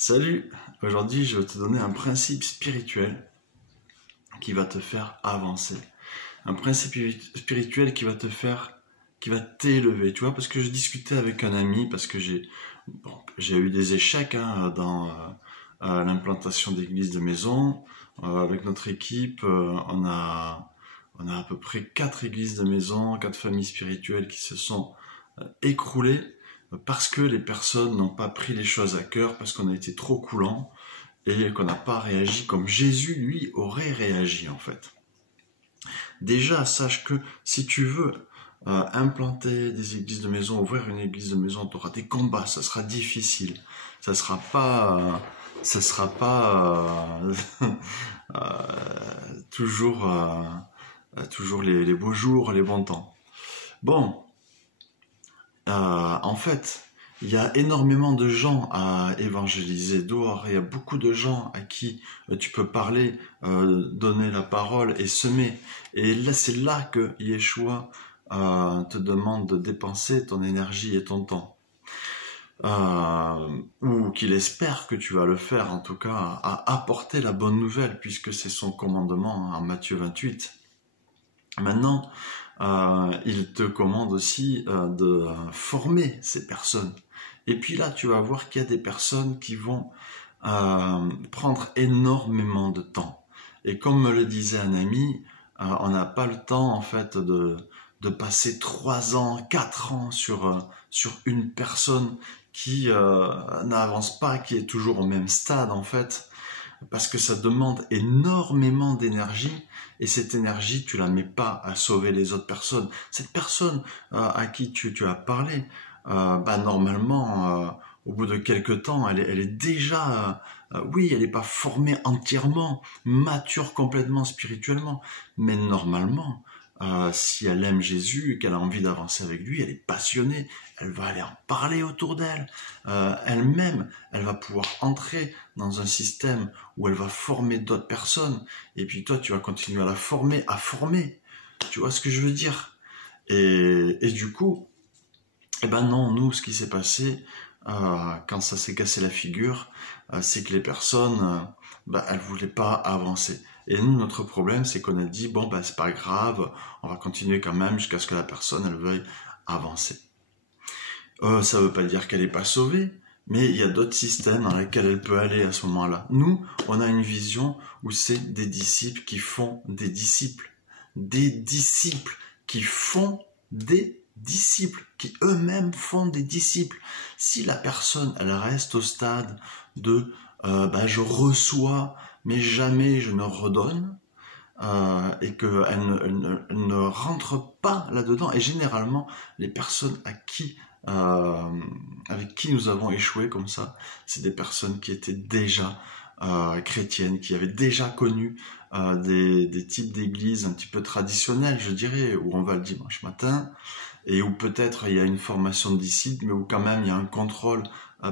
Salut, aujourd'hui je vais te donner un principe spirituel qui va te faire avancer. Un principe spirituel qui va te faire, qui va t'élever, tu vois, parce que je discutais avec un ami, parce que j'ai eu des échecs dans l'implantation d'églises de maison. Avec notre équipe, on a à peu près 4 églises de maison, 4 familles spirituelles qui se sont écroulées parce que les personnes n'ont pas pris les choses à cœur, parce qu'on a été trop coulant et qu'on n'a pas réagi comme Jésus, lui, aurait réagi en fait. Déjà, sache que si tu veux implanter des églises de maison, ouvrir une église de maison, tu auras des combats, ça sera difficile. Ça sera pas toujours les beaux jours, les bons temps. Bon, en fait, il y a énormément de gens à évangéliser dehors. Il y a beaucoup de gens à qui tu peux parler, donner la parole et semer. Et là, c'est là que Yeshua te demande de dépenser ton énergie et ton temps. Ou qu'il espère que tu vas le faire, en tout cas, à apporter la bonne nouvelle, puisque c'est son commandement en Matthieu 28. Maintenant, il te commande aussi de former ces personnes. Et puis là, tu vas voir qu'il y a des personnes qui vont prendre énormément de temps. Et comme me le disait un ami, on n'a pas le temps en fait de passer 3 ans, 4 ans sur une personne qui n'avance pas, qui est toujours au même stade en fait, parce que ça demande énormément d'énergie, et cette énergie, tu la mets pas à sauver les autres personnes. Cette personne à qui tu as parlé, normalement, au bout de quelques temps, elle est déjà, oui, elle n'est pas formée entièrement, mature complètement spirituellement, mais normalement, si elle aime Jésus et qu'elle a envie d'avancer avec lui, elle est passionnée, elle va aller en parler autour d'elle, elle-même, elle va pouvoir entrer dans un système où elle va former d'autres personnes, et puis toi, tu vas continuer à la former, tu vois ce que je veux dire? Et du coup, eh ben non, nous, ce qui s'est passé, quand ça s'est cassé la figure, c'est que les personnes, elles voulaient pas avancer. Et nous, notre problème, c'est qu'on a dit, bon, c'est pas grave, on va continuer quand même jusqu'à ce que la personne, elle veuille avancer. Ça veut pas dire qu'elle est pas sauvée, mais il y a d'autres systèmes dans lesquels elle peut aller à ce moment-là. Nous, on a une vision où c'est des disciples qui font des disciples. Des disciples qui font des disciples, qui eux-mêmes font des disciples. Si la personne, elle reste au stade de je reçois, mais jamais je ne redonne, et qu'elle ne rentre pas là-dedans, et généralement, les personnes avec qui nous avons échoué comme ça, c'est des personnes qui étaient déjà chrétiennes, qui avaient déjà connu des types d'églises un petit peu traditionnelles, je dirais, où on va le dimanche matin, et où peut-être il y a une formation de disciples, mais où quand même il y a un contrôle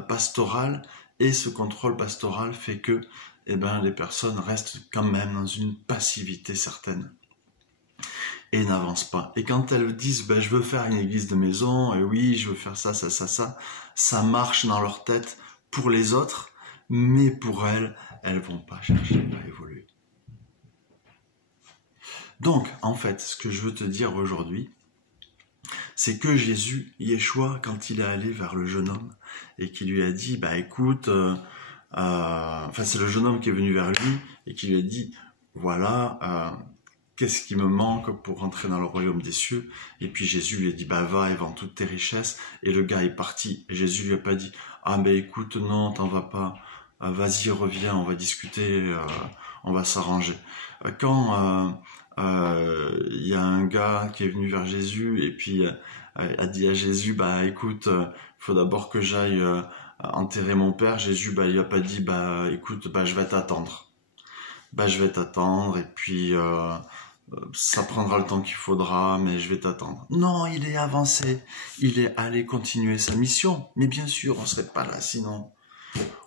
pastoral, et ce contrôle pastoral fait que les personnes restent quand même dans une passivité certaine et n'avancent pas. Et quand elles disent je veux faire une église de maison, et oui, je veux faire ça, ça marche dans leur tête pour les autres, mais pour elles vont pas chercher à évoluer. Donc, en fait, ce que je veux te dire aujourd'hui, c'est que Jésus, Yeshua, quand il est allé vers le jeune homme et qui lui a dit, écoute, c'est le jeune homme qui est venu vers lui et qui lui a dit, voilà, qu'est-ce qui me manque pour rentrer dans le royaume des cieux? Et puis Jésus lui a dit, va et vends toutes tes richesses. Et le gars est parti. Et Jésus lui a pas dit, écoute, non, t'en vas pas. Vas-y, reviens, on va discuter, on va s'arranger. Quand il y a un gars qui est venu vers Jésus et puis a dit à Jésus, écoute, faut d'abord que j'aille enterrer mon père. Jésus, il a pas dit, écoute, je vais t'attendre. Je vais t'attendre, et puis ça prendra le temps qu'il faudra, mais je vais t'attendre. Non, il est avancé, il est allé continuer sa mission. Mais bien sûr, on serait pas là sinon.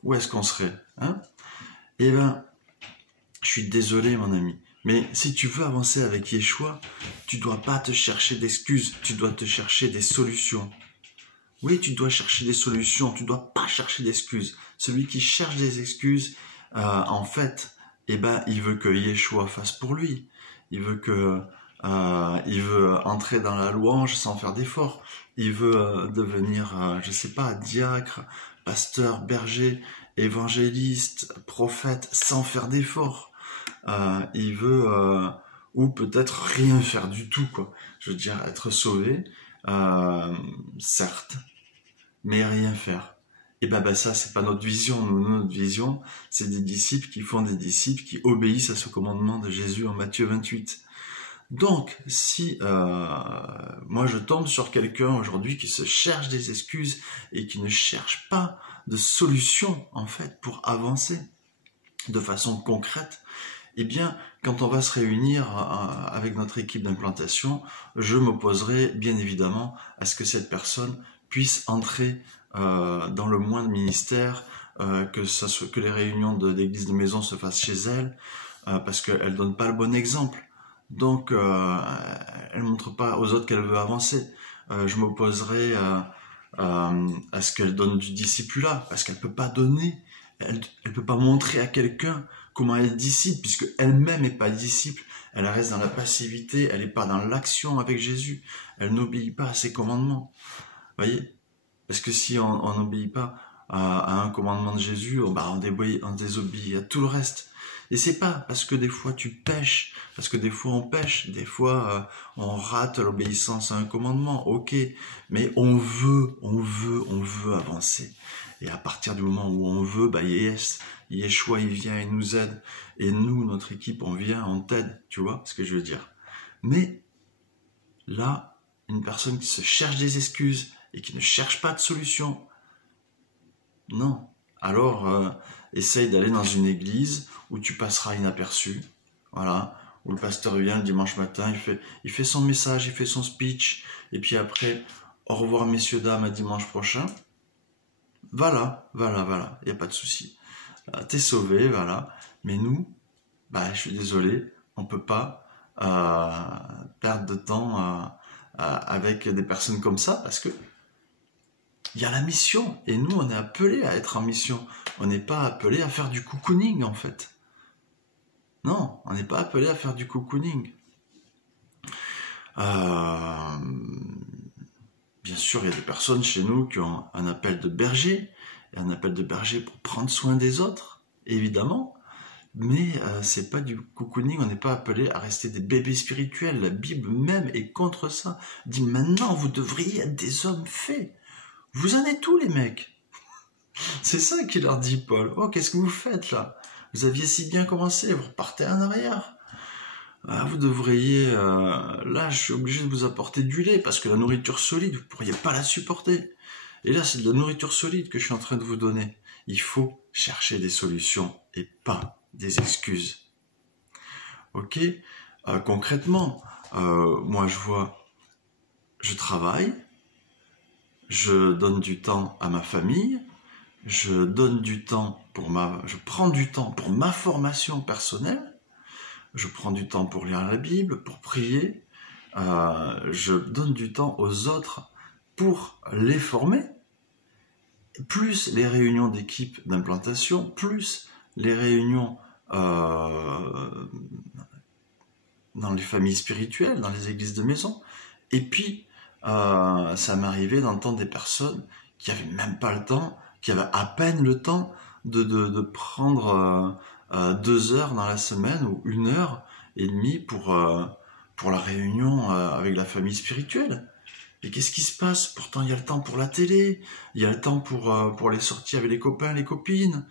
Où est-ce qu'on serait, hein? Je suis désolé, mon ami, mais si tu veux avancer avec Yeshua, tu dois pas te chercher d'excuses, tu dois te chercher des solutions. Oui, tu dois chercher des solutions, tu dois pas chercher d'excuses. Celui qui cherche des excuses, en fait, eh ben, il veut que Yeshua fasse pour lui. Il veut entrer dans la louange sans faire d'effort. Il veut devenir, je sais pas, diacre, pasteur, berger, évangéliste, prophète, sans faire d'effort. Il veut, ou peut-être rien faire du tout, quoi. Je veux dire, être sauvé, certes, mais rien faire. Et ben ça, c'est pas notre vision. Notre vision, c'est des disciples qui font des disciples qui obéissent à ce commandement de Jésus en Matthieu 28. Donc, si moi je tombe sur quelqu'un aujourd'hui qui se cherche des excuses et qui ne cherche pas de solution en fait pour avancer de façon concrète, eh bien, quand on va se réunir avec notre équipe d'implantation, je m'opposerai bien évidemment à ce que cette personne puisse entrer dans le moindre ministère, que les réunions d'église de maison se fassent chez elle, parce qu'elle donne pas le bon exemple. Donc, elle montre pas aux autres qu'elle veut avancer. Je m'opposerai à ce qu'elle donne du discipulat, parce qu'elle peut pas donner, elle peut pas montrer à quelqu'un comment elle est disciple, puisque elle-même n'est pas disciple. Elle reste dans la passivité, elle n'est pas dans l'action avec Jésus. Elle n'obéit pas à ses commandements. Voyez? Parce que si on n'obéit pas à un commandement de Jésus, on désobéit à tout le reste. Et c'est pas parce que des fois tu pèches, parce que des fois on pêche, des fois on rate l'obéissance à un commandement, ok, mais on veut avancer. Et à partir du moment où on veut, Yeshua il vient et nous aide, et nous, notre équipe, on vient, on t'aide, tu vois ce que je veux dire. Mais là, une personne qui se cherche des excuses et qui ne cherche pas de solution, non. Alors, essaye d'aller dans une église où tu passeras inaperçu, voilà, où le pasteur vient le dimanche matin, il fait son message, il fait son speech, et puis après, au revoir messieurs, dames, à dimanche prochain. Voilà, il n'y a pas de souci. T'es sauvé, voilà. Mais nous, je suis désolé, on peut pas perdre de temps avec des personnes comme ça, parce que il y a la mission, et nous, on est appelés à être en mission. On n'est pas appelés à faire du cocooning, en fait. Non, on n'est pas appelés à faire du cocooning. Bien sûr, il y a des personnes chez nous qui ont un appel de berger, et un appel de berger pour prendre soin des autres, évidemment. Mais c'est pas du cocooning, on n'est pas appelé à rester des bébés spirituels. La Bible même est contre ça. Elle dit maintenant, vous devriez être des hommes faits. Vous en êtes où les mecs? C'est ça qu'il leur dit Paul. Oh, qu'est-ce que vous faites là? Vous aviez si bien commencé, vous repartez en arrière. Vous devriez... là, je suis obligé de vous apporter du lait, parce que la nourriture solide, vous ne pourriez pas la supporter. Et là, c'est de la nourriture solide que je suis en train de vous donner. Il faut chercher des solutions et pas des excuses. Ok? Concrètement, moi je travaille, je donne du temps à ma famille, je prends du temps pour ma formation personnelle, je prends du temps pour lire la Bible, pour prier, je donne du temps aux autres pour les former, plus les réunions d'équipe d'implantation, plus les réunions dans les familles spirituelles, dans les églises de maison, et puis ça m'arrivait d'entendre des personnes qui avaient même pas le temps, qui avaient à peine le temps de prendre 2 heures dans la semaine ou 1h30 pour la réunion avec la famille spirituelle. Et qu'est-ce qui se passe? Pourtant, il y a le temps pour la télé, il y a le temps pour les sorties avec les copains, les copines.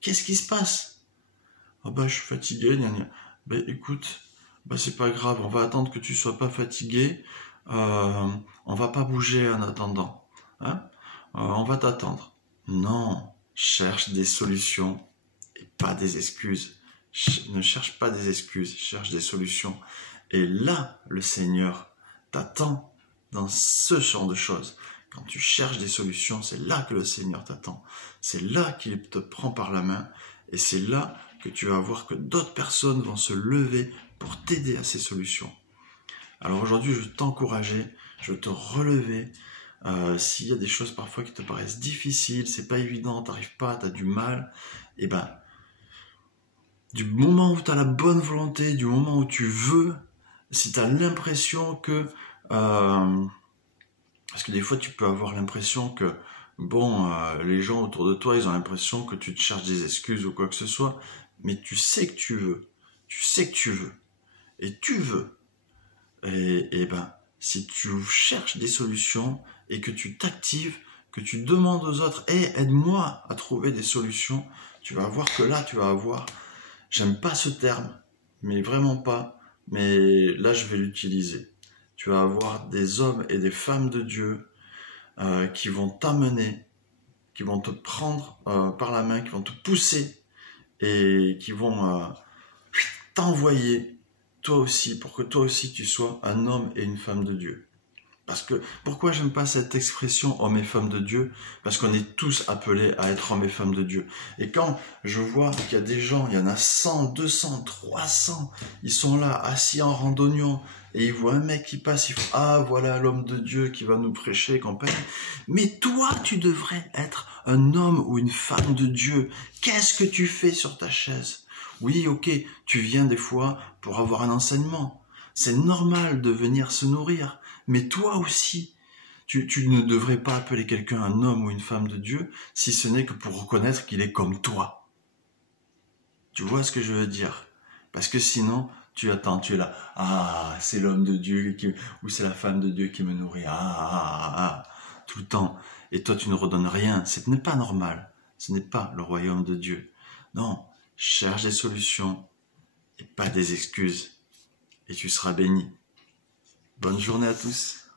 Qu'est-ce qui se passe? Je suis fatigué, gna gna. Écoute, c'est pas grave, on va attendre que tu sois pas fatigué. On va pas bouger en attendant. Hein? On va t'attendre. Non, cherche des solutions et pas des excuses. Ne cherche pas des excuses, cherche des solutions. Et là, le Seigneur t'attend dans ce genre de choses. Quand tu cherches des solutions, c'est là que le Seigneur t'attend. C'est là qu'il te prend par la main. Et c'est là que tu vas voir que d'autres personnes vont se lever pour t'aider à ces solutions. Alors aujourd'hui, je veux t'encourager, je veux te relever s'il y a des choses parfois qui te paraissent difficiles, c'est pas évident, t'arrives pas, t'as du mal, et ben, du moment où tu as la bonne volonté, du moment où tu veux, si tu as l'impression que... parce que des fois, tu peux avoir l'impression que, bon, les gens autour de toi, ils ont l'impression que tu te cherches des excuses ou quoi que ce soit, mais tu sais que tu veux. Tu sais que tu veux. Et tu veux. Et ben, si tu cherches des solutions et que tu t'actives, que tu demandes aux autres, hey, aide-moi à trouver des solutions, tu vas voir que là, tu vas avoir... J'aime pas ce terme, mais vraiment pas. Mais là, je vais l'utiliser. Tu vas avoir des hommes et des femmes de Dieu qui vont t'amener, qui vont te prendre par la main, qui vont te pousser et qui vont t'envoyer toi aussi pour que toi aussi tu sois un homme et une femme de Dieu. Parce que, pourquoi j'aime pas cette expression homme et femme de Dieu? Parce qu'on est tous appelés à être hommes et femmes de Dieu. Et quand je vois qu'il y a des gens, il y en a 100, 200, 300, ils sont là, assis en randonnion, et ils voient un mec qui passe, ils font, ah, voilà l'homme de Dieu qui va nous prêcher et compagnie. Mais toi, tu devrais être un homme ou une femme de Dieu. Qu'est-ce que tu fais sur ta chaise? Oui, ok, tu viens des fois pour avoir un enseignement. C'est normal de venir se nourrir. Mais toi aussi, tu ne devrais pas appeler quelqu'un un homme ou une femme de Dieu, si ce n'est que pour reconnaître qu'il est comme toi. Tu vois ce que je veux dire? Parce que sinon, tu attends, tu es là, ah, c'est l'homme de Dieu ou c'est la femme de Dieu qui me nourrit, tout le temps. Et toi, tu ne redonnes rien. Ce n'est pas normal. Ce n'est pas le royaume de Dieu. Non, cherche des solutions et pas des excuses. Et tu seras béni. Bonne journée à tous.